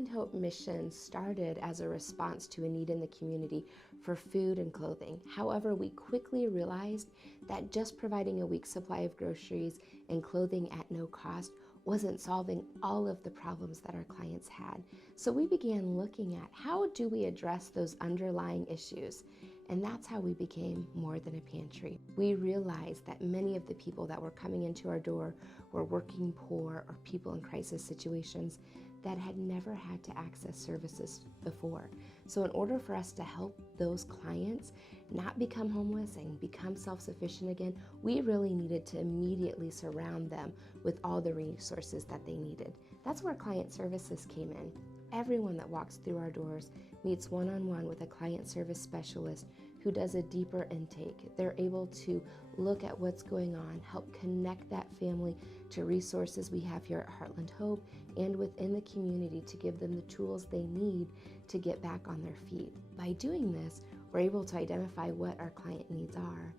Heartland Hope mission started as a response to a need in the community for food and clothing. However, we quickly realized that just providing a week's supply of groceries and clothing at no cost wasn't solving all of the problems that our clients had. So we began looking at how do we address those underlying issues? And that's how we became more than a pantry. We realized that many of the people that were coming into our door were working poor or people in crisis situations that had never had to access services before. So in order for us to help those clients not become homeless and become self-sufficient again, we really needed to immediately surround them with all the resources that they needed. That's where client services came in. Everyone that walks through our doors meets one-on-one with a client service specialist who does a deeper intake. They're able to look at what's going on, help connect that family to resources we have here at Heartland Hope and within the community to give them the tools they need to get back on their feet. By doing this, we're able to identify what our client needs are,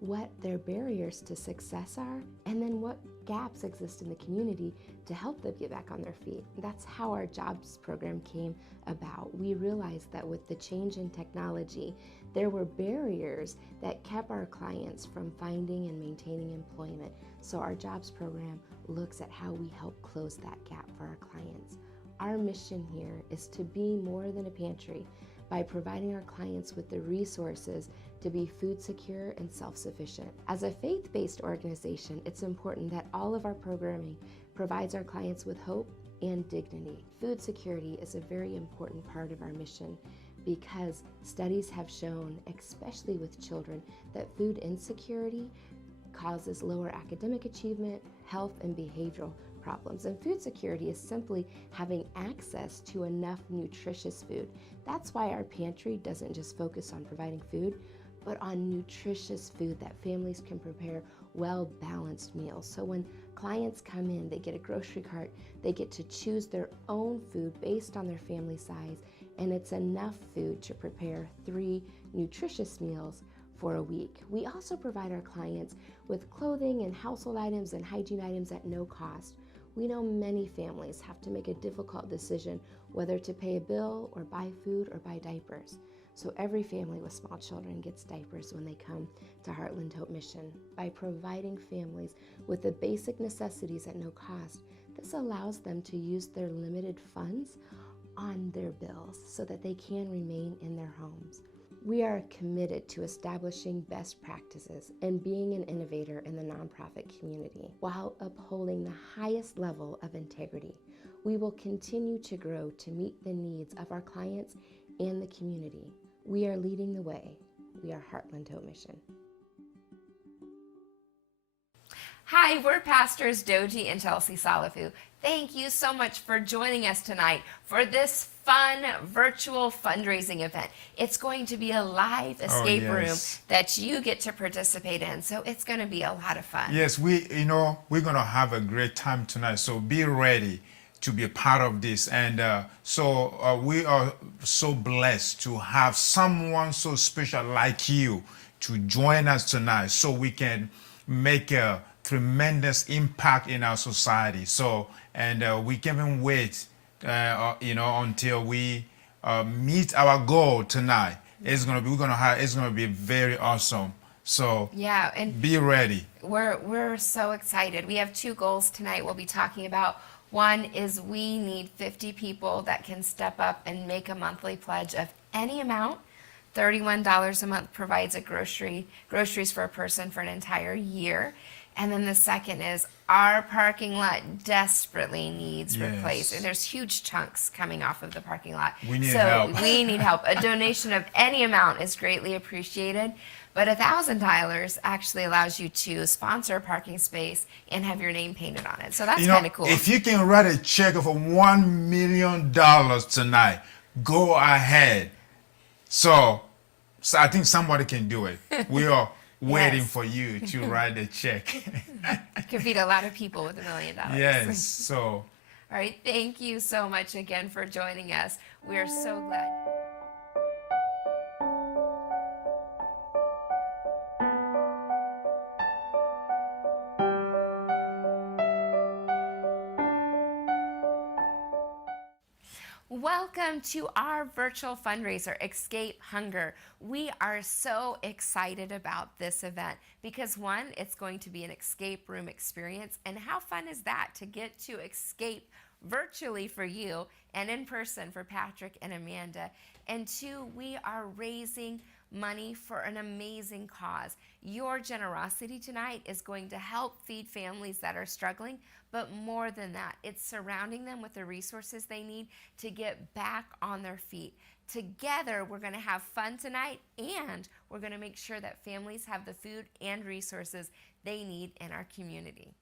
what their barriers to success are, and then what gaps exist in the community to help them get back on their feet. That's how our jobs program came about. We realized that with the change in technology, there were barriers that kept our clients from finding and maintaining employment. So our jobs program looks at how we help close that gap for our clients. Our mission here is to be more than a pantry by providing our clients with the resources to be food secure and self-sufficient. As a faith-based organization, it's important that all of our programming provides our clients with hope and dignity. Food security is a very important part of our mission because studies have shown, especially with children, that food insecurity causes lower academic achievement, health, and behavioral problems. And food security is simply having access to enough nutritious food. That's why our pantry doesn't just focus on providing food, but on nutritious food that families can prepare well-balanced meals. So when clients come in, they get a grocery cart, they get to choose their own food based on their family size, and it's enough food to prepare 3 nutritious meals for a week. We also provide our clients with clothing and household items and hygiene items at no cost. We know many families have to make a difficult decision whether to pay a bill or buy food or buy diapers. So every family with small children gets diapers when they come to Heartland Hope Mission. By providing families with the basic necessities at no cost, this allows them to use their limited funds on their bills so that they can remain in their homes. We are committed to establishing best practices and being an innovator in the nonprofit community while upholding the highest level of integrity. We will continue to grow to meet the needs of our clients and the community. We are leading the way. We are Heartland Hope Mission. Hi, we're Pastors Doji and Chelsea Salafu. Thank you so much for joining us tonight for this fun virtual fundraising event. It's going to be a live escape room that you get to participate in, so it's going to be a lot of fun. Yes, we're going to have a great time tonight, so be ready to be a part of this. And we are so blessed to have someone so special like you to join us tonight so we can make a tremendous impact in our society. So, and we can't wait, until we meet our goal tonight. It's gonna be very awesome. So yeah, and be ready. We're so excited. We have 2 goals tonight we'll be talking about. One is we need 50 people that can step up and make a monthly pledge of any amount. $31 a month provides groceries for a person for an entire year. And then the second is our parking lot desperately needs replaced. There's huge chunks coming off of the parking lot. We need help. So we need help. A donation of any amount is greatly appreciated. But $1,000 actually allows you to sponsor a parking space and have your name painted on it. So that's kind of cool. If you can write a check for $1 million tonight, go ahead. So I think somebody can do it. We are waiting for you to write a check. Could feed a lot of people with $1 million. Yes. So. All right. Thank you so much again for joining us. We're so glad. Welcome to our virtual fundraiser, Escape Hunger. We are so excited about this event because one, it's going to be an escape room experience. And how fun is that to get to escape virtually for you and in person for Patrick and Amanda? And two, we are raising money for an amazing cause. Your generosity tonight is going to help feed families that are struggling, but more than that, it's surrounding them with the resources they need to get back on their feet. Together, we're going to have fun tonight, and we're going to make sure that families have the food and resources they need in our community.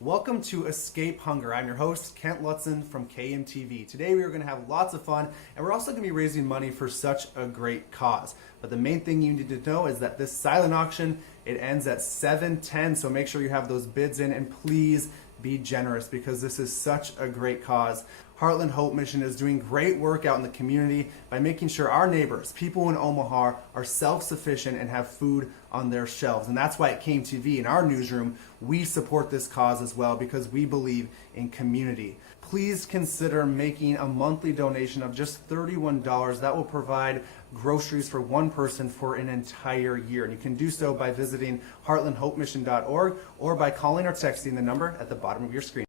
Welcome to Escape Hunger. I'm your host, Kent Lutzen from KMTV. Today we are going to have lots of fun, and we're also going to be raising money for such a great cause. But the main thing you need to know is that this silent auction, it ends at 7:10, so make sure you have those bids in, and please be generous because this is such a great cause. Heartland Hope Mission is doing great work out in the community by making sure our neighbors, people in Omaha, are self-sufficient and have food on their shelves. And that's why at KMTV, in our newsroom, we support this cause as well because we believe in community. Please consider making a monthly donation of just $31. That will provide groceries for one person for an entire year. And you can do so by visiting heartlandhopemission.org or by calling or texting the number at the bottom of your screen.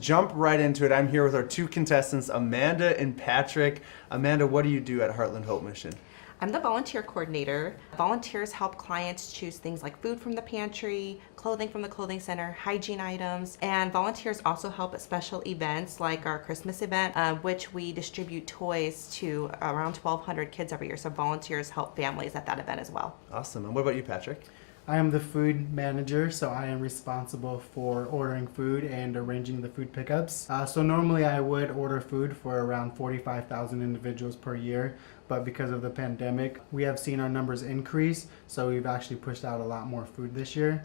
Jump right into it. I'm here with our two contestants, Amanda and Patrick. Amanda, what do you do at Heartland Hope Mission? I'm the volunteer coordinator. Volunteers help clients choose things like food from the pantry, clothing from the clothing center, hygiene items, and volunteers also help at special events like our Christmas event, which we distribute toys to around 1,200 kids every year. So volunteers help families at that event as well. Awesome. And what about you, Patrick? I am the food manager, so I am responsible for ordering food and arranging the food pickups. So normally I would order food for around 45,000 individuals per year, but because of the pandemic, we have seen our numbers increase, so we've actually pushed out a lot more food this year.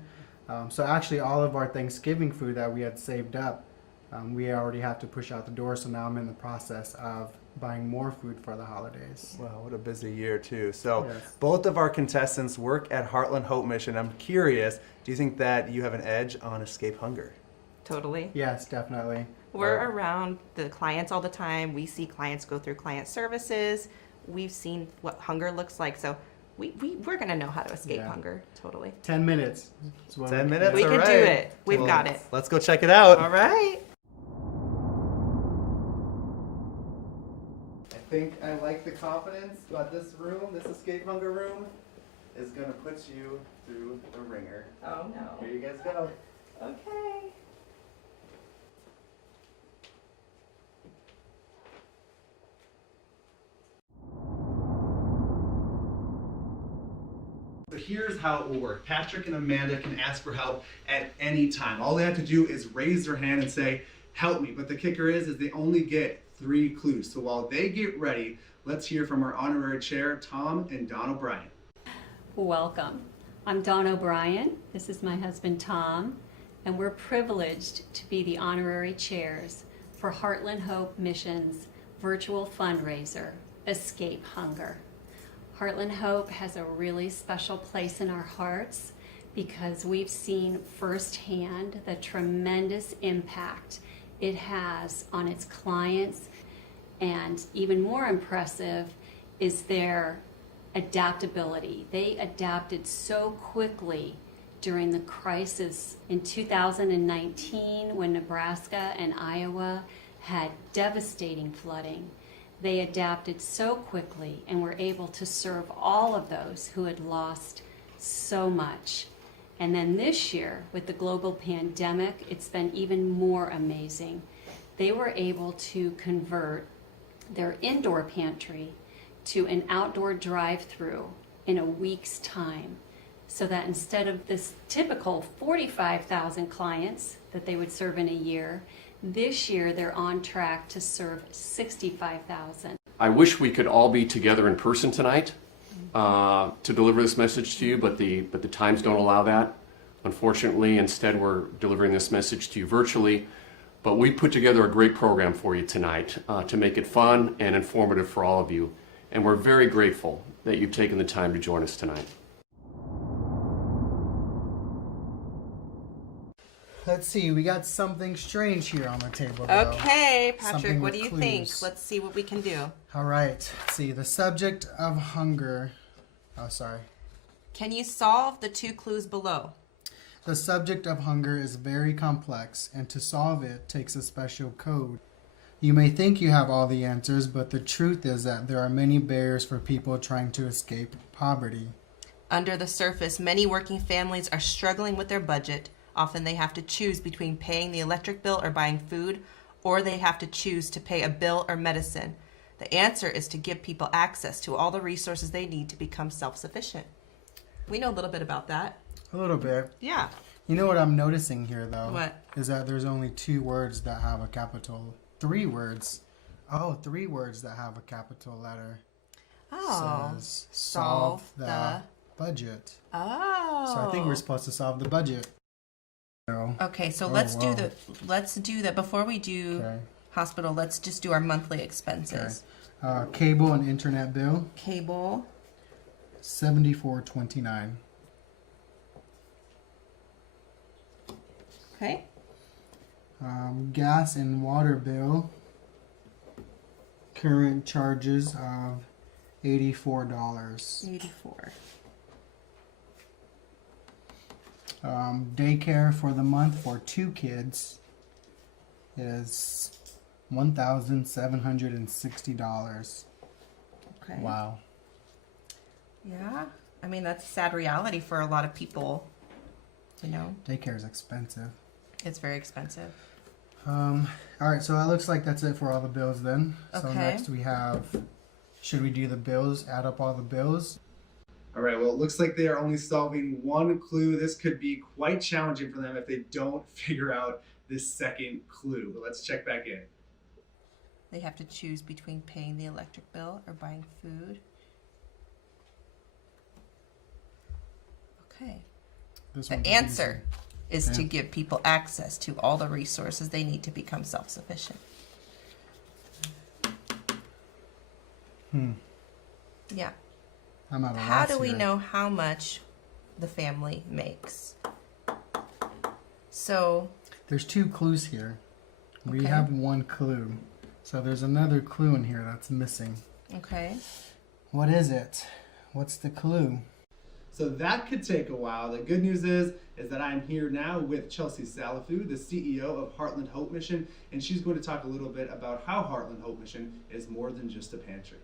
So actually all of our Thanksgiving food that we had saved up, we already have to push out the door, so now I'm in the process of buying more food for the holidays. Wow, what a busy year too. So Yes. both of our contestants work at Heartland Hope Mission. I'm curious, do you think that you have an edge on Escape Hunger? Totally. Yes, definitely. We're around the clients all the time. We see clients go through client services. We've seen what hunger looks like. So we're going to know how to escape Yeah. hunger. Totally. 10 minutes. That's what 10 minutes? We All can right. do it. We've Well, got it. Let's go check it out. All right. I think I like the confidence, but this room, this Escape Hunger room, is going to put you through the ringer. Oh, no. Here you guys go. Okay. So here's how it will work. Patrick and Amanda can ask for help at any time. All they have to do is raise their hand and say, help me. But the kicker is they only get 3 clues. So while they get ready, let's hear from our honorary chair, Tom and Don O'Brien. Welcome. I'm Dawn O'Brien. This is my husband Tom, and we're privileged to be the honorary chairs for Heartland Hope Mission's virtual fundraiser, Escape Hunger. Heartland Hope has a really special place in our hearts because we've seen firsthand the tremendous impact it has on its clients, and even more impressive is their adaptability. They adapted so quickly during the crisis in 2019 when Nebraska and Iowa had devastating flooding. They adapted so quickly and were able to serve all of those who had lost so much. And then this year, with the global pandemic, it's been even more amazing. They were able to convert their indoor pantry to an outdoor drive-through in a week's time, so that instead of this typical 45,000 clients that they would serve in a year, this year they're on track to serve 65,000. I wish we could all be together in person tonight to deliver this message to you, but the times don't allow that. Unfortunately, instead we're delivering this message to you virtually. But we put together a great program for you tonight to make it fun and informative for all of you. And we're very grateful that you've taken the time to join us tonight. Let's see, we got something strange here on the table, though. Okay, Patrick, Something what with do you clues. think? Let's see what we can do. All right, let's see, the subject of hunger. Oh, sorry. Can you solve the 2 clues below? The subject of hunger is very complex, and to solve it takes a special code. You may think you have all the answers, but the truth is that there are many barriers for people trying to escape poverty. Under the surface, many working families are struggling with their budget. Often they have to choose between paying the electric bill or buying food, or they have to choose to pay a bill or medicine. The answer is to give people access to all the resources they need to become self-sufficient. We know a little bit about that. A little bit. Yeah. You know what I'm noticing here, though? What? Is that there's only 2 words that have a capital. 3 words. Oh, 3 words that have a capital letter. Oh. Says solve the budget. Oh. So I think we're supposed to solve the budget. So, Okay, so Oh, let's wow. do that before we do okay. hospital. Let's just do our monthly expenses. Cable and internet bill, Cable, $74.29. okay. Gas and water bill, current charges of $84. 84. Daycare for the month for 2 kids is $1,760. Okay. Wow. Yeah. I mean, that's a sad reality for a lot of people. You know, Daycare is expensive. it's very expensive. All right, so that looks like that's it for all the bills then. So Okay. next we have, should we do the bills, add up all the bills? All right, well, it looks like they are only solving 1 clue. This could be quite challenging for them if they don't figure out this second clue. But let's check back in. They have to choose between paying the electric bill or buying food. Okay. This The one's answer is to Yeah. give people access to all the resources they need to become self-sufficient. Yeah. I'm at a How loss do we here. know how much the family makes? So, There's 2 clues here. We Okay. have 1 clue. So there's another clue in here that's missing. okay. What is it? What's the clue? So that could take a while. The good news is that I'm here now with Chelsea Salafu, the CEO of Heartland Hope Mission, and she's going to talk a little bit about how Heartland Hope Mission is more than just a pantry.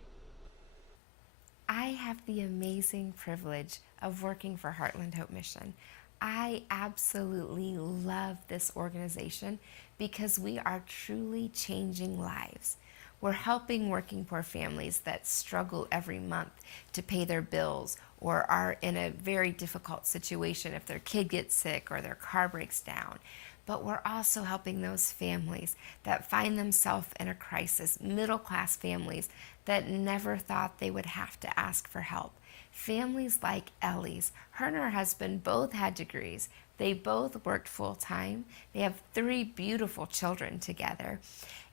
I have the amazing privilege of working for Heartland Hope Mission. I absolutely love this organization because we are truly changing lives. We're helping working poor families that struggle every month to pay their bills or are in a very difficult situation if their kid gets sick or their car breaks down. But we're also helping those families that find themselves in a crisis, middle-class families that never thought they would have to ask for help. Families like Ellie's. Her and her husband both had degrees. They both worked full-time. They have 3 beautiful children together.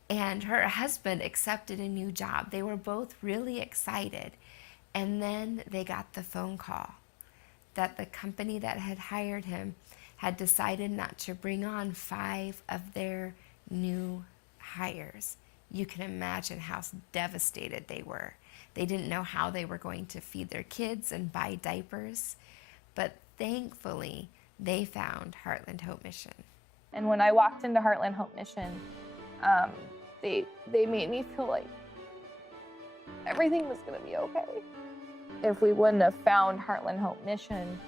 And her husband accepted a new job. They were both really excited. And then they got the phone call that the company that had hired him had decided not to bring on 5 of their new hires. You can imagine how devastated they were. They didn't know how they were going to feed their kids and buy diapers. But thankfully, they found Heartland Hope Mission. And when I walked into Heartland Hope Mission, they made me feel like everything was going to be okay. If we wouldn't have found Heartland Hope Mission,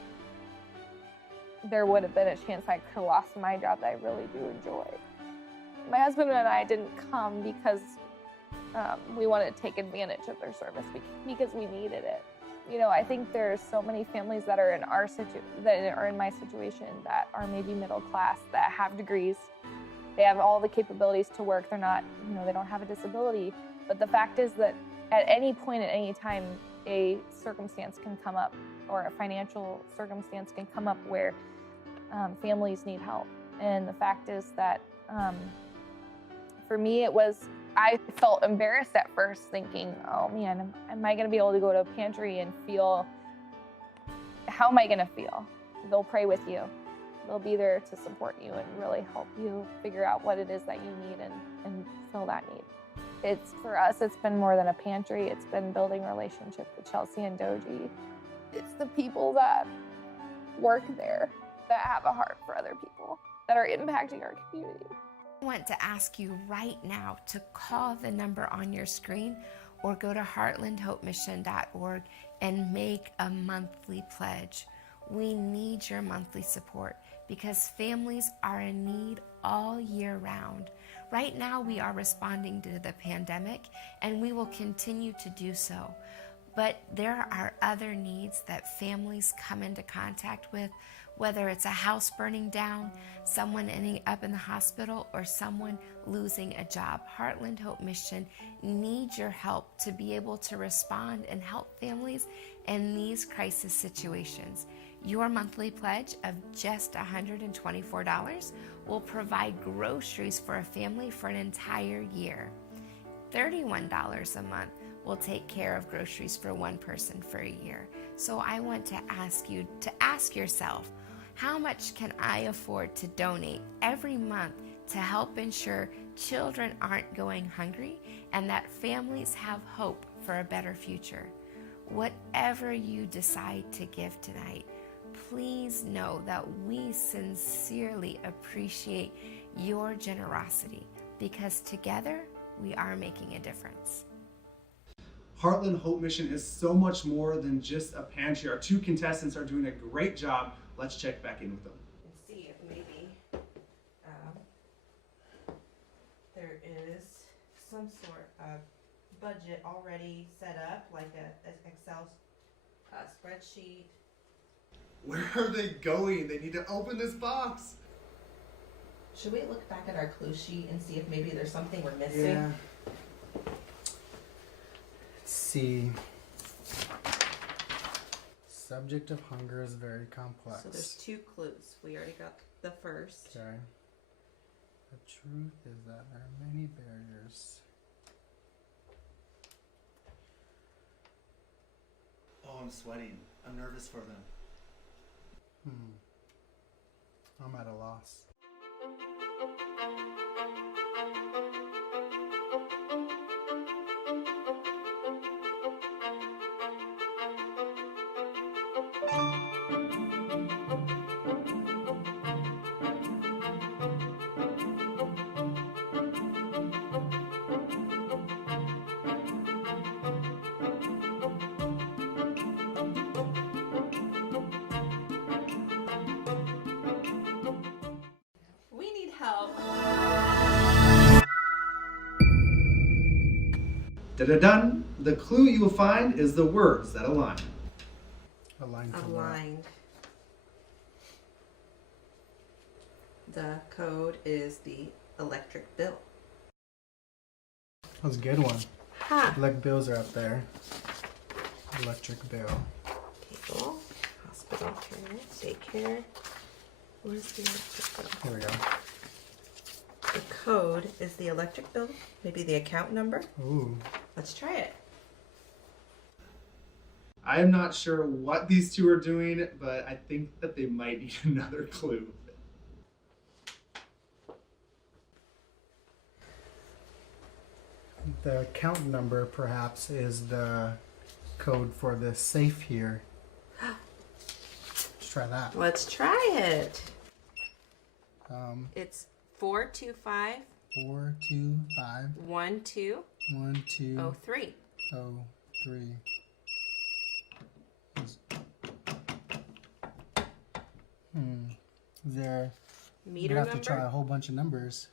there would have been a chance I could have lost my job that I really do enjoy. My husband and I didn't come because we wanted to take advantage of their service because we needed it. You know, I think there's so many families that are in that are in my situation that are maybe middle class, that have degrees. They have all the capabilities to work. They're not, you know, they don't have a disability. But the fact is that at any point, at any time, a circumstance can come up, or a financial circumstance can come up where families need help. And the fact is that for me, I felt embarrassed at first, thinking, oh man, am I going to be able to go to a pantry and feel, how am I going to feel? They'll pray with you. They'll be there to support you and really help you figure out what it is that you need and fill that need. For us, it's been more than a pantry. It's been building relationships with Chelsea and Doji. It's the people that work there that have a heart for other people that are impacting our community. I want to ask you right now to call the number on your screen or go to heartlandhopemission.org and make a monthly pledge. We need your monthly support because families are in need all year round. Right now, we are responding to the pandemic, and we will continue to do so. But there are other needs that families come into contact with, whether it's a house burning down, someone ending up in the hospital, or someone losing a job. Heartland Hope Mission needs your help to be able to respond and help families in these crisis situations. Your monthly pledge of just $124 will provide groceries for a family for an entire year. $31 a month will take care of groceries for one person for a year. So I want to ask you to ask yourself, how much can I afford to donate every month to help ensure children aren't going hungry and that families have hope for a better future? Whatever you decide to give tonight, please know that we sincerely appreciate your generosity because together we are making a difference. Heartland Hope Mission is so much more than just a pantry. Our two contestants are doing a great job. Let's check back in with them. And see if maybe there is some sort of budget already set up, like an Excel spreadsheet. Where are they going? They need to open this box. Should we look back at our clue sheet and see if maybe there's something we're missing? Yeah. Let's see. Subject of hunger is very complex. So there's two clues. We already got the first. Okay. The truth is that there are many barriers. Oh, I'm sweating. I'm nervous for them. I'm at a loss. We need help. Da-da-dun! The clue you will find is the words that align. Aligned to what? Aligned. The code is the electric bill. That was a good one. Ha! Electric bills are up there. Electric bill. Cable, hospital care, daycare. Where's the electric bill? Here we go. The code is the electric bill. Maybe the account number. Ooh. Let's try it. I am not sure what these two are doing, but I think that they might need another clue. The account number perhaps is the code for the safe here. Let's try that. Let's try it. It's It's 425 425 1203. 1203. Is there? Meter You have number. to try a whole bunch of numbers.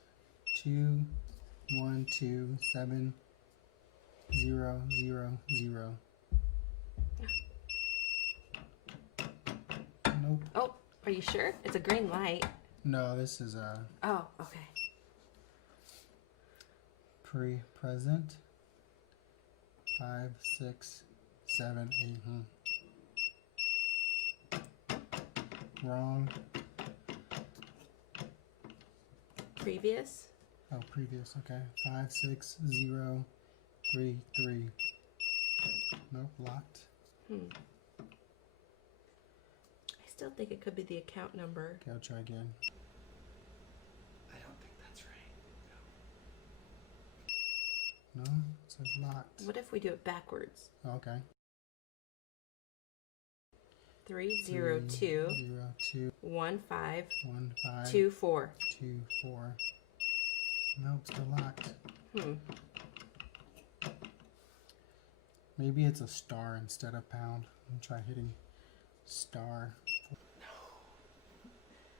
2127 000. Nope. Oh, are you sure? It's a green light. No, this is a Oh, okay. present 5, 6, 7, 8. Wrong. Previous? Oh, previous. Okay. 5, 6, 0, 3, 3. Nope, locked. I still think it could be the account number. Okay, I'll try again. I don't think that's right. No, it says locked. What if we do it backwards? Okay. 302 0, 2, 1 5 1, 5, 2 4. 2, 4. Nope, still locked. Maybe it's a star instead of pound. I'm try hitting star.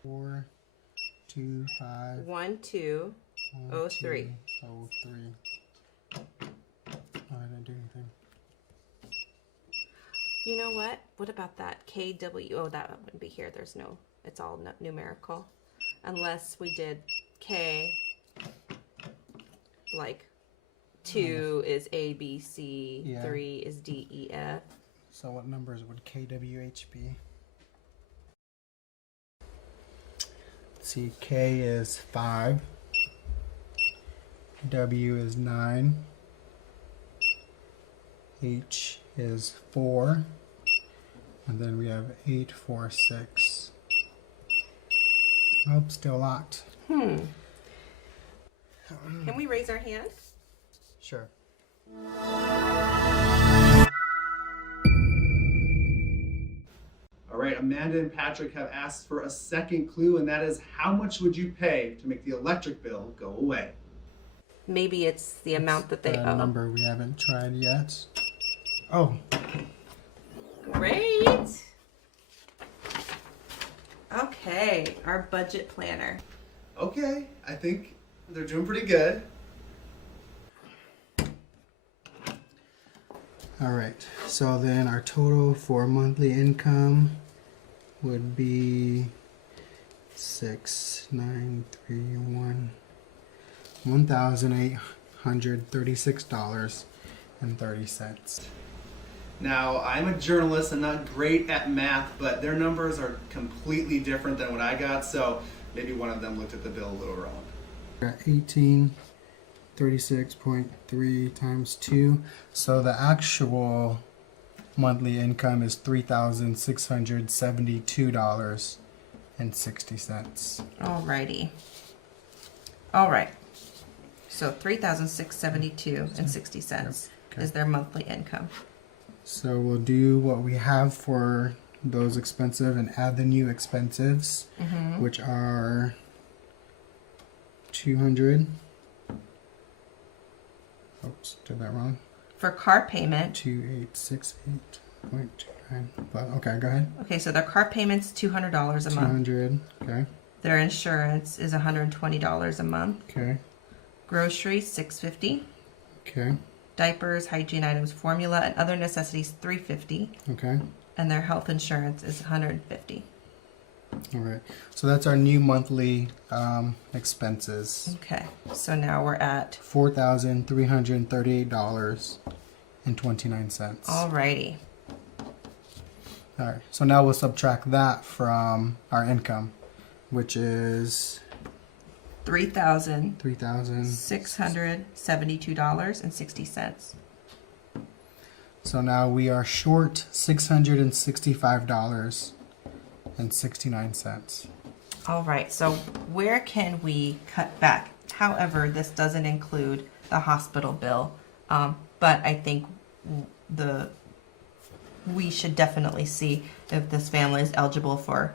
4, 2, 5, 1 2 1, 03. 2, 03. Oh, I didn't do anything. You know what? What about that KW? Oh, that wouldn't be here. There's no, it's all numerical. Unless we did K, like 2 is A, B, C, Yeah. 3 is D, E, F. So what numbers would KWH be? Let's see, K is 5. W is 9. H is 4. And then we have 8, 4, 6. Nope, still locked. Can we raise our hand? Sure. All right, Amanda and Patrick have asked for a second clue, and that is how much would you pay to make the electric bill go away? Maybe it's the amount that they owe. Number we haven't tried yet. Oh, Great. Okay, our budget planner. Okay, I think they're doing pretty good. all right. So then our total for monthly income would be 1,836.30. Now, I'm a journalist. I'm not great at math, but their numbers are completely different than what I got, so maybe one of them looked at the bill a little wrong. Got 1836.3 times 2. So the actual monthly income is $3,672.60. Alrighty. All right. So $3,672.60 Okay. is their monthly income. So we'll do what we have for those expensive and add the new expensives, which are 200. Oops, did that wrong. For car payment, 2868.29. But okay, go ahead. okay, so their car payment's $200 a month. 200. Okay. Their insurance is $120 a month. Okay. Groceries $650. Okay. Diapers, hygiene items, formula, and other necessities $350. Okay. And their health insurance is $150. All right. So that's our new monthly expenses. Okay, so now we're at $4,338.29. alrighty. All right. So now we'll subtract that from our income, which is $3,672.60. So now we are short $665.69. All right, so where can we cut back? However, this doesn't include the hospital bill, but I think we should definitely see if this family is eligible for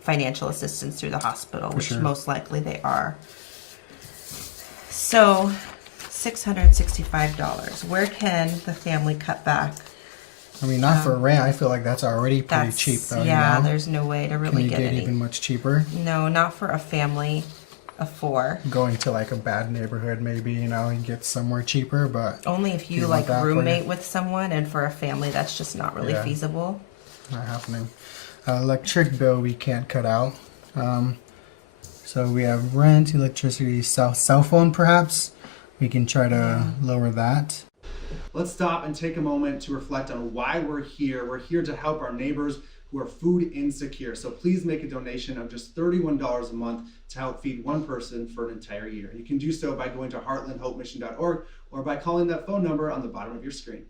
financial assistance through the hospital, which sure. most likely they are. So, $665. Where can the family cut back? I mean, not for rent. I feel like that's already pretty That's cheap, though. yeah. You know? There's no way to Can really you get get any. even much cheaper? No, not for a family of 4. Going to like a bad neighborhood, maybe, you know, you get somewhere cheaper, but Only if you want like that for roommate you. with someone, and for a family, that's just not really Yeah. feasible. not happening. Electric bill we can't cut out. So we have rent, electricity, cell phone perhaps. We can try to lower that. Let's stop and take a moment to reflect on why we're here. We're here to help our neighbors who are food insecure. So please make a donation of just $31 a month to help feed one person for an entire year. You can do so by going to heartlandhopemission.org or by calling that phone number on the bottom of your screen.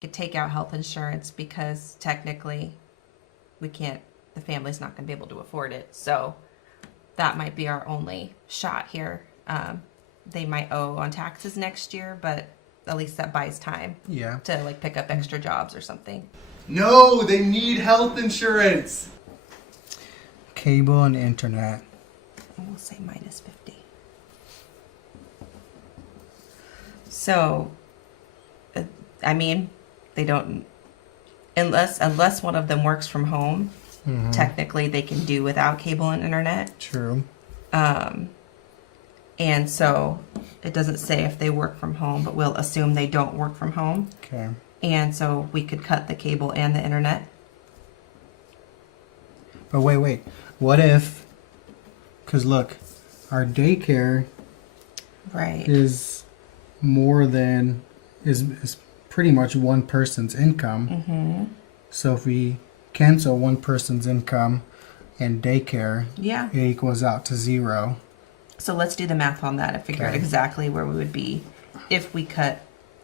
Could take out health insurance because technically we can't, the family's not going to be able to afford it. So that might be our only shot here. They might owe on taxes next year, but at least that buys time to like pick up extra jobs or something. No, they need health insurance. Cable and internet. We'll say minus 50. So, I mean, they don't, unless one of them works from home, technically they can do without cable and internet. True. And so it doesn't say if they work from home, but we'll assume they don't work from home. Okay. And so we could cut the cable and the internet. But wait. What if, because look, our daycare is more than, is pretty much one person's income. So if we cancel one person's income and daycare, it equals out to 0. So let's do the math on that and figure out exactly where we would be if we cut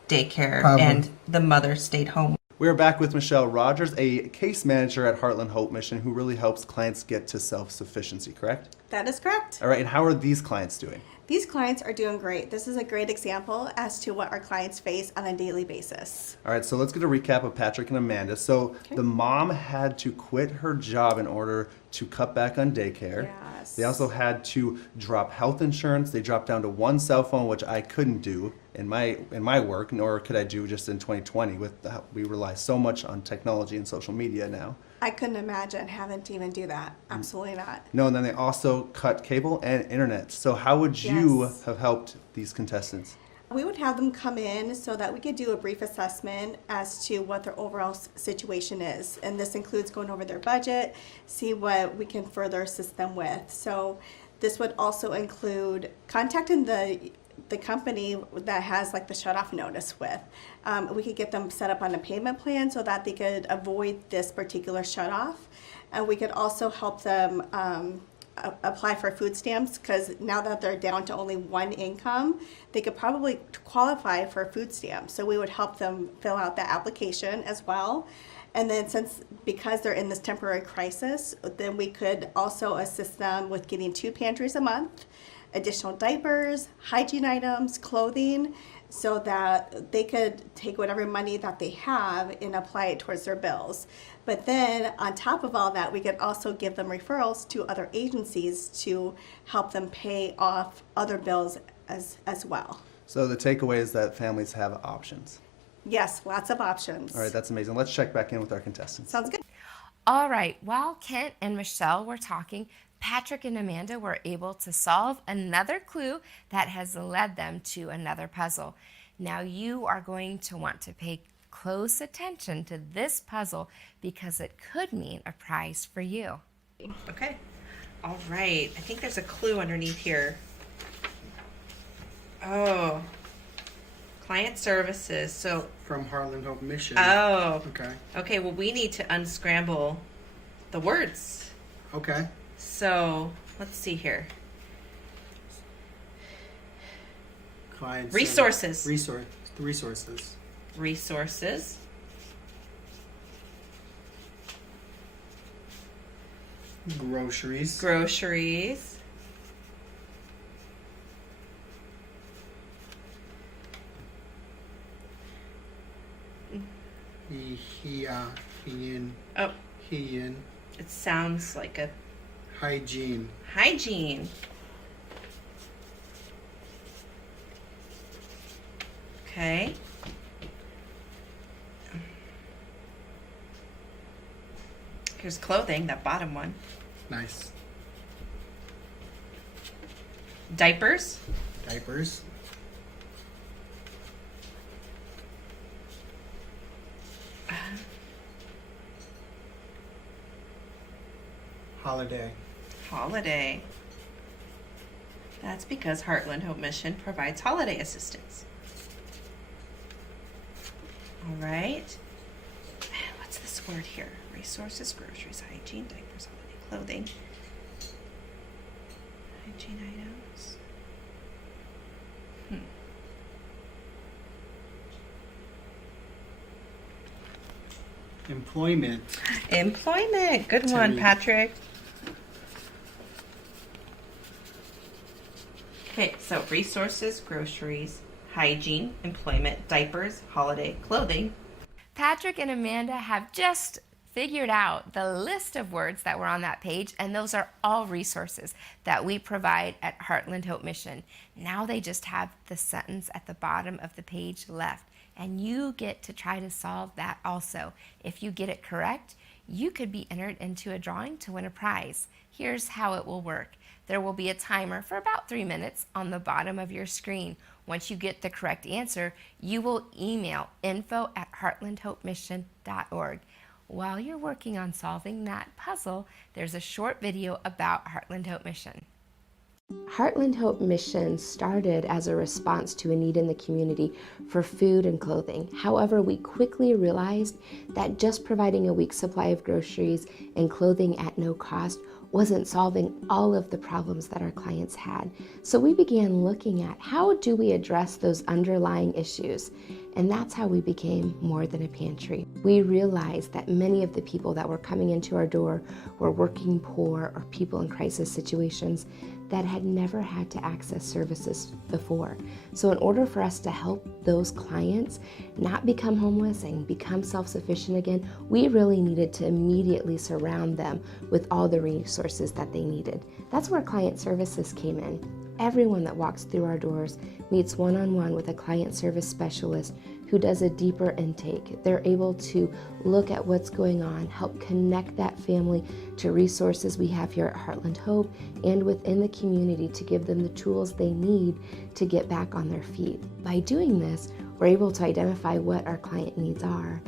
daycare and the mother stayed home. We're back with Michelle Rogers, a case manager at Heartland Hope Mission who really helps clients get to self-sufficiency, correct? That is correct. All right, and how are these clients doing? These clients are doing great. This is a great example as to what our clients face on a daily basis. All right, so let's get a recap of Patrick and Amanda. So the mom had to quit her job in order to cut back on daycare. Yes. They also had to drop health insurance. They dropped down to one cell phone, which I couldn't do in my work, nor could I do just in 2020. We rely so much on technology and social media now. I couldn't imagine having to even do that. Absolutely not. No, and then they also cut cable and internet. So how would you have helped these contestants? We would have them come in so that we could do a brief assessment as to what their overall situation is. And this includes going over their budget, see what we can further assist them with. So this would also include contacting the company that has like the shut-off notice with. We could get them set up on a payment plan so that they could avoid this particular shut-off. And we could also help them apply for food stamps, because now that they're down to only one income, they could probably qualify for food stamps. So we would help them fill out the application as well. And then because they're in this temporary crisis, then we could also assist them with getting 2 pantries a month, additional diapers, hygiene items, clothing, so that they could take whatever money that they have and apply it towards their bills. But then on top of all that, we could also give them referrals to other agencies to help them pay off other bills as well. So the takeaway is that families have options. Yes, lots of options. All right, that's amazing. Let's check back in with our contestants. Sounds good. All right, while Kent and Michelle were talking, Patrick and Amanda were able to solve another clue that has led them to another puzzle. Now you are going to want to pay close attention to this puzzle because it could mean a prize for you. Okay. All right. I think there's a clue underneath here. Oh. Client services. So From Heartland Hope Mission. Oh. Okay. Okay, well we need to unscramble the words. Okay. So let's see here. Clients. Resources. Resources. Resources. Groceries. Groceries. Hygiene. Oh, Hygiene. it sounds like a Hygiene. hygiene. Okay. Here's clothing, that bottom one. Nice. Diapers. Diapers. Holiday. Holiday. That's because Heartland Hope Mission provides holiday assistance. All right. What's this word here? Resources, groceries, hygiene, diapers, holiday clothing. Hygiene items. Employment. Employment. Good one, Terry. Patrick. Okay, so resources, groceries, hygiene, employment, diapers, holiday clothing. Patrick and Amanda have just figured out the list of words that were on that page, and those are all resources that we provide at Heartland Hope Mission. Now they just have the sentence at the bottom of the page left, and you get to try to solve that also. If you get it correct, you could be entered into a drawing to win a prize. Here's how it will work. There will be a timer for about 3 minutes on the bottom of your screen. Once you get the correct answer, you will email info@heartlandhopemission.org. While you're working on solving that puzzle, there's a short video about Heartland Hope Mission. Heartland Hope Mission started as a response to a need in the community for food and clothing. However, we quickly realized that just providing a week's supply of groceries and clothing at no cost wasn't solving all of the problems that our clients had. So we began looking at how do we address those underlying issues? And that's how we became More Than a Pantry. We realized that many of the people that were coming into our door were working poor or people in crisis situations that had never had to access services before. So in order for us to help those clients not become homeless and become self-sufficient again, we really needed to immediately surround them with all the resources that they needed. That's where client services came in. Everyone that walks through our doors meets one-on-one with a client service specialist who does a deeper intake. They're able to look at what's going on, help connect that family to resources we have here at Heartland Hope and within the community to give them the tools they need to get back on their feet. By doing this, we're able to identify what our client needs are,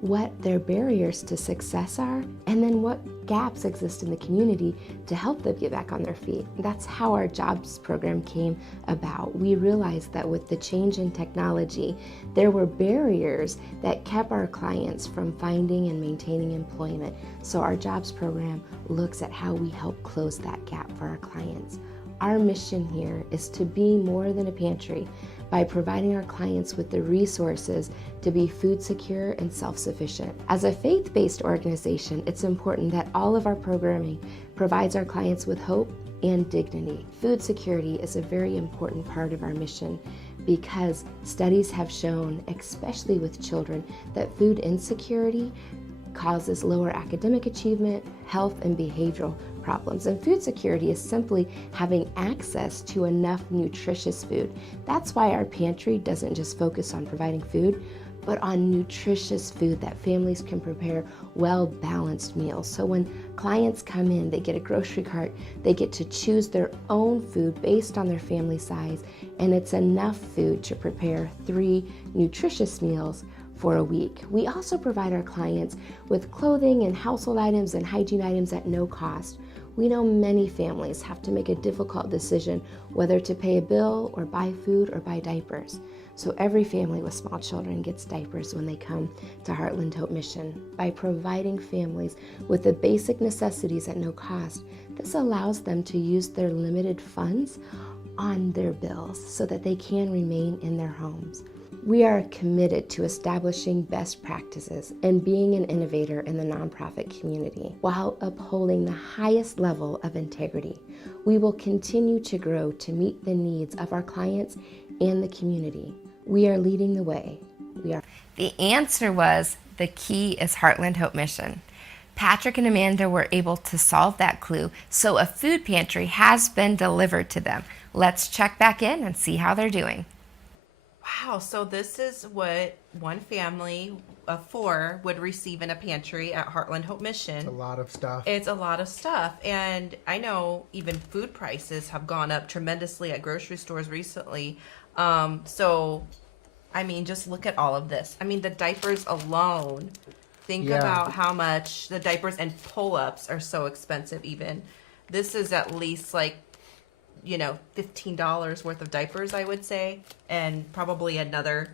what their barriers to success are, and then what gaps exist in the community to help them get back on their feet. That's how our jobs program came about. We realized that with the change in technology, there were barriers that kept our clients from finding and maintaining employment. So our jobs program looks at how we help close that gap for our clients. Our mission here is to be more than a pantry by providing our clients with the resources to be food secure and self-sufficient. As a faith-based organization, it's important that all of our programming provides our clients with hope and dignity. Food security is a very important part of our mission because studies have shown, especially with children, that food insecurity causes lower academic achievement, health, and behavioral problems. And food security is simply having access to enough nutritious food. That's why our pantry doesn't just focus on providing food, but on nutritious food that families can prepare well-balanced meals. So when clients come in, they get a grocery cart, they get to choose their own food based on their family size, and it's enough food to prepare 3 nutritious meals for a week. We also provide our clients with clothing and household items and hygiene items at no cost. We know many families have to make a difficult decision whether to pay a bill or buy food or buy diapers. So every family with small children gets diapers when they come to Heartland Hope Mission. By providing families with the basic necessities at no cost, this allows them to use their limited funds on their bills so that they can remain in their homes. We are committed to establishing best practices and being an innovator in the nonprofit community while upholding the highest level of integrity. We will continue to grow to meet the needs of our clients and the community. We are leading the way. The answer was the key is Heartland Hope Mission. Patrick and Amanda were able to solve that clue, so a food pantry has been delivered to them. Let's check back in and see how they're doing. Wow, so this is what one family of 4 would receive in a pantry at Heartland Hope Mission. It's a lot of stuff. It's a lot of stuff. And I know even food prices have gone up tremendously at grocery stores recently. So, I mean, just look at all of this. I mean, the diapers alone, think about how much the diapers and pull-ups are so expensive even. This is at least like, $15 worth of diapers, I would say, and probably another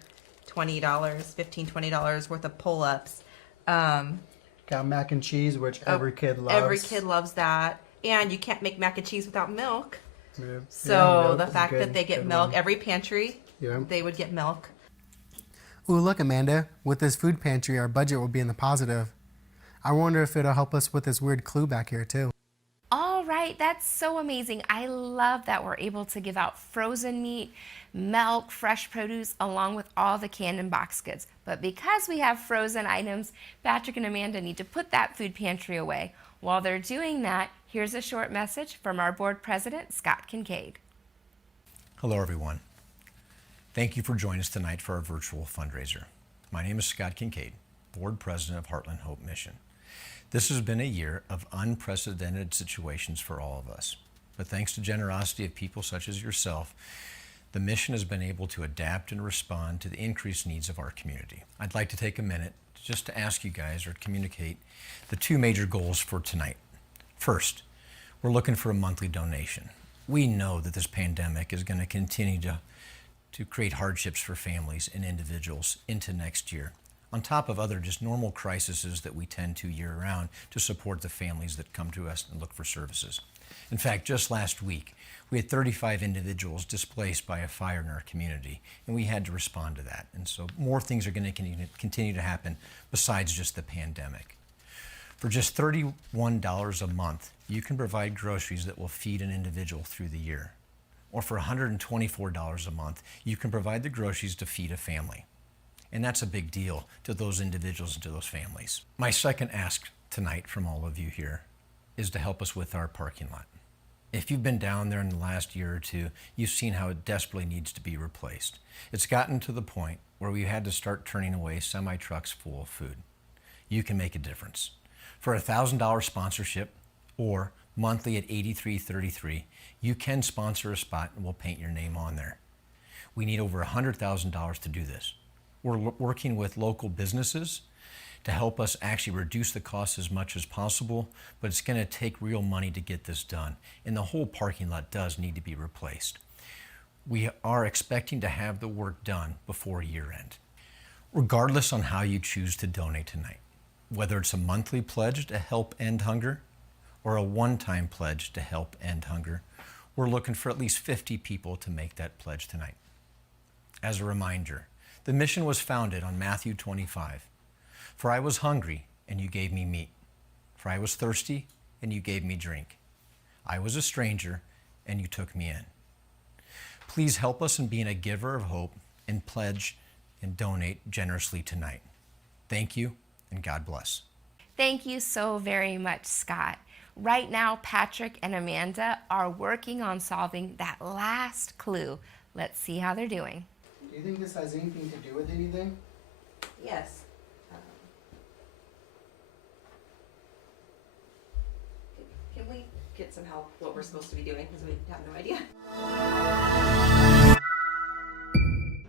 $20, $15, $20 worth of pull-ups. Got mac and cheese, which every kid loves. Every kid loves that. And you can't make mac and cheese without milk. Yeah. So milk the is fact good- that they get good milk, one. every pantry, Yeah. they would get milk. Ooh, look, Amanda. With this food pantry, our budget will be in the positive. I wonder if it'll help us with this weird clue back here, too. All right, that's so amazing. I love that we're able to give out frozen meat, milk, fresh produce, along with all the canned and boxed goods. But because we have frozen items, Patrick and Amanda need to put that food pantry away. While they're doing that, here's a short message from our board president, Scott Kincaid. Hello, everyone. Thank you for joining us tonight for our virtual fundraiser. My name is Scott Kincaid, board president of Heartland Hope Mission. This has been a year of unprecedented situations for all of us. But thanks to generosity of people such as yourself, the mission has been able to adapt and respond to the increased needs of our community. I'd like to take a minute just to ask you guys or communicate the two major goals for tonight. First, we're looking for a monthly donation. We know that this pandemic is going to continue to create hardships for families and individuals into next year, on top of other just normal crises that we tend to year-round to support the families that come to us and look for services. In fact, just last week, we had 35 individuals displaced by a fire in our community, and we had to respond to that. And so more things are going to continue to happen besides just the pandemic. For just $31 a month, you can provide groceries that will feed an individual through the year. Or for $124 a month, you can provide the groceries to feed a family. And that's a big deal to those individuals and to those families. My second ask tonight from all of you here is to help us with our parking lot. If you've been down there in the last year or two, you've seen how it desperately needs to be replaced. It's gotten to the point where we had to start turning away semi-trucks full of food. You can make a difference. For a $1,000 sponsorship or monthly at $83.33, you can sponsor a spot and we'll paint your name on there. We need over $100,000 to do this. We're working with local businesses to help us actually reduce the cost as much as possible, but it's going to take real money to get this done. And the whole parking lot does need to be replaced. We are expecting to have the work done before year end. Regardless on how you choose to donate tonight, whether it's a monthly pledge to help end hunger or a one-time pledge to help end hunger, we're looking for at least 50 people to make that pledge tonight. As a reminder, the mission was founded on Matthew 25. For I was hungry, and you gave me meat. For I was thirsty, and you gave me drink. I was a stranger, and you took me in. Please help us in being a giver of hope and pledge and donate generously tonight. Thank you, and God bless. Thank you so very much, Scott. Right now, Patrick and Amanda are working on solving that last clue. Let's see how they're doing. Do you think this has anything to do with anything? Yes. Can we get some help what we're supposed to be doing because we have no idea?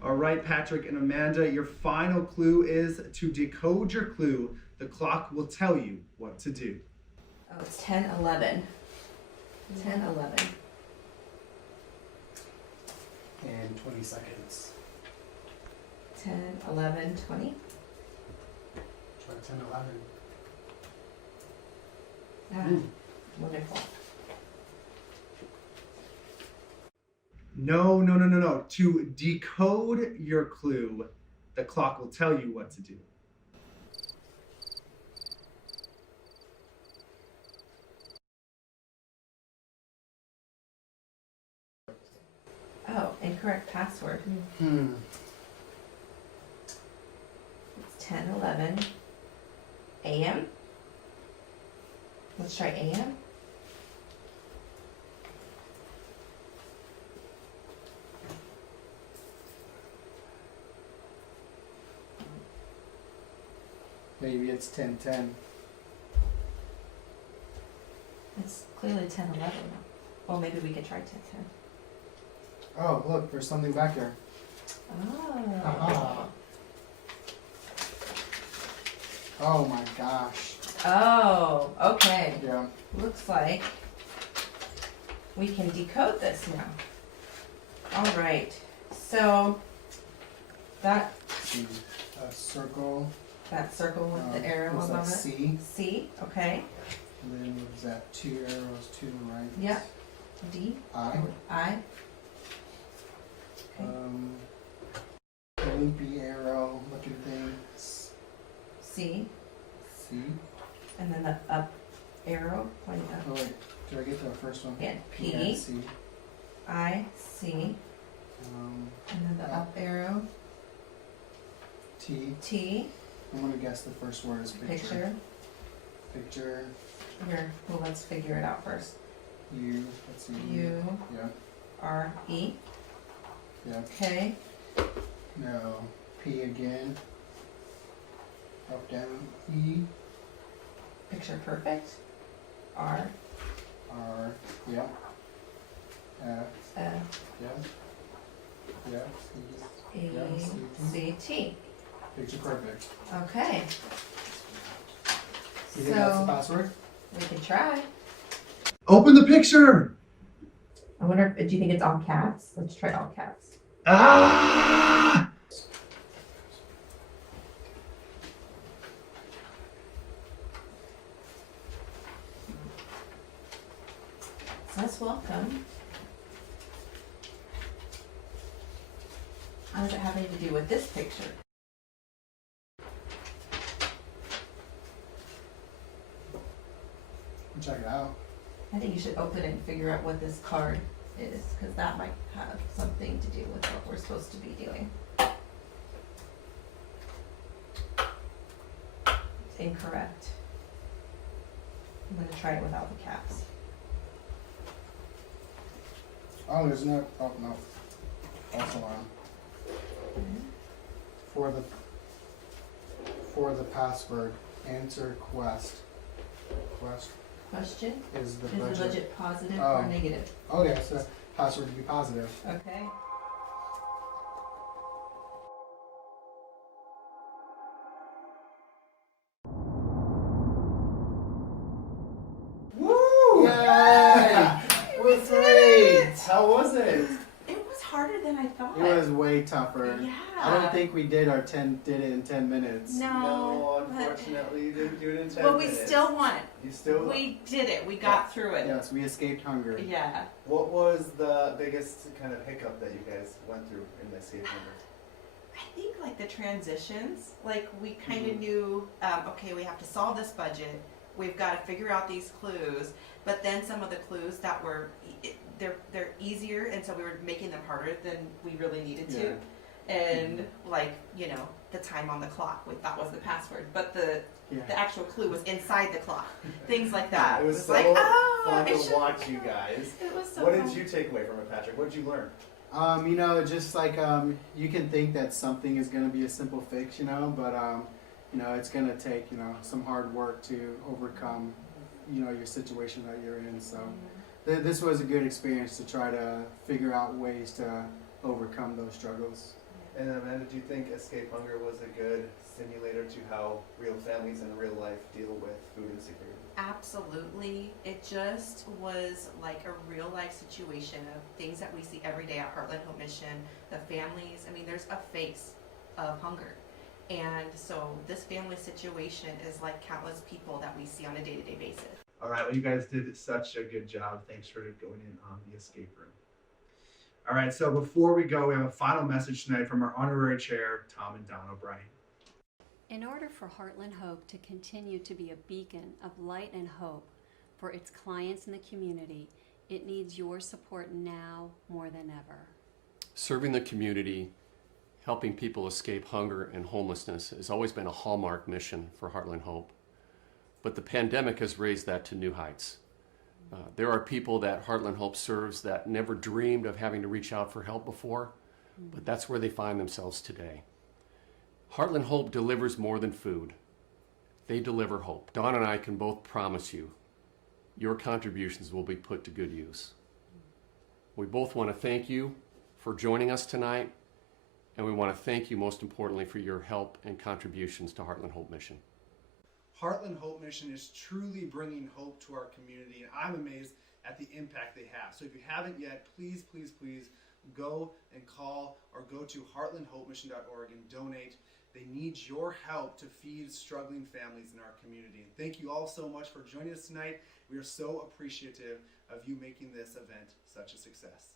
All right, Patrick and Amanda, your final clue is to decode your clue. The clock will tell you what to do. Oh, it's 10:11. 10:11. And 20 seconds. 10:11, 20. Try 10:11. Ah, wonderful. No. To decode your clue, the clock will tell you what to do. Oh, incorrect password. Hmm. It's 10:11 a.m. Let's try a.m. Maybe it's 10:10. It's clearly 10:11 now. Well, maybe we could try 10:10. Oh, look, there's something back here. Oh. Aha. Oh my gosh. Oh, okay. Yeah. Looks like we can decode this now. All right. So that see, a circle. That circle with the arrow looks above like it. C. C, okay. And then what is that? 2 arrows to the right. Yep. D. I. I. Okay. A loopy arrow looking thing. C. C. And then the up arrow pointing up. Oh wait, did I get to the first one? Yeah. P. Yeah, C. I. C. And then the up arrow. T. T. I'm gonna guess the first word is picture. Picture. Picture. Here. Well, let's figure it out first. U. Let's see. U. Yeah. R. E. Yeah. K. No. P again. Up, down. E. Picture perfect. R. R. Yeah. F. F. Yeah. Yeah. E. Yeah. C. T. Picture perfect. Okay. You think that's the So password? we can try. Open the picture! I wonder if, do you think it's all caps? Let's try all caps. Ah! Says welcome. How does it have anything to do with this picture? Check it out. I think you should open it and figure out what this card is, because that might have something to do with what we're supposed to be doing. It's incorrect. I'm going to try it without the caps. Oh, there's no. Oh, no. Also on. For the password, answer quest. Question? Is the Is budget. the budget positive Oh. or negative? Okay, so password to be positive. Okay. Woo! Yay! We're great! How was it? It was harder than I thought. It was way tougher. Yeah. I don't think we did it in 10 minutes. No, but- Unfortunately, you didn't do it in 10 But we minutes. still won. You still? We did it. We got through it. Yes, we escaped hunger. Yeah. What was the biggest kind of hiccup that you guys went through in the escape hunger? I think like the transitions, like we kind of knew, okay, we have to solve this budget. We've got to figure out these clues. But then some of the clues that were, they're easier, and so we were making them harder than we really needed to. Yeah. And like, you know, the time on the clock we thought was the password, but the actual clue was inside the clock. Things like that. It was so like, oh, fun I to should- watch you guys. It was so What fun. did you take away from it, Patrick? What did you learn? You know, just like you can think that something is going to be a simple fix, you know, but you know, it's going to take, you know, some hard work to overcome, you know, your situation that you're in. So this was a good experience to try to figure out ways to overcome those struggles. And Amanda, do you think escape hunger was a good simulator to how real families in real life deal with food insecurity? Absolutely. It just was like a real life situation of things that we see every day at Heartland Hope Mission, the families. I mean, there's a face of hunger. And so this family situation is like countless people that we see on a day-to-day basis. All right, well, you guys did such a good job. Thanks for going in on the escape room. All right, so before we go, we have a final message tonight from our honorary chair, Tom and Don O'Brien. In order for Heartland Hope to continue to be a beacon of light and hope for its clients in the community, it needs your support now more than ever. Serving the community, helping people escape hunger and homelessness has always been a hallmark mission for Heartland Hope. But the pandemic has raised that to new heights. There are people that Heartland Hope serves that never dreamed of having to reach out for help before, but that's where they find themselves today. Heartland Hope delivers more than food. They deliver hope. Dawn and I can both promise you your contributions will be put to good use. We both want to thank you for joining us tonight, and we want to thank you most importantly for your help and contributions to Heartland Hope Mission. Heartland Hope Mission is truly bringing hope to our community, and I'm amazed at the impact they have. So if you haven't yet, please, please, please go and call or go to heartlandhopemission.org and donate. They need your help to feed struggling families in our community. And thank you all so much for joining us tonight. We are so appreciative of you making this event such a success.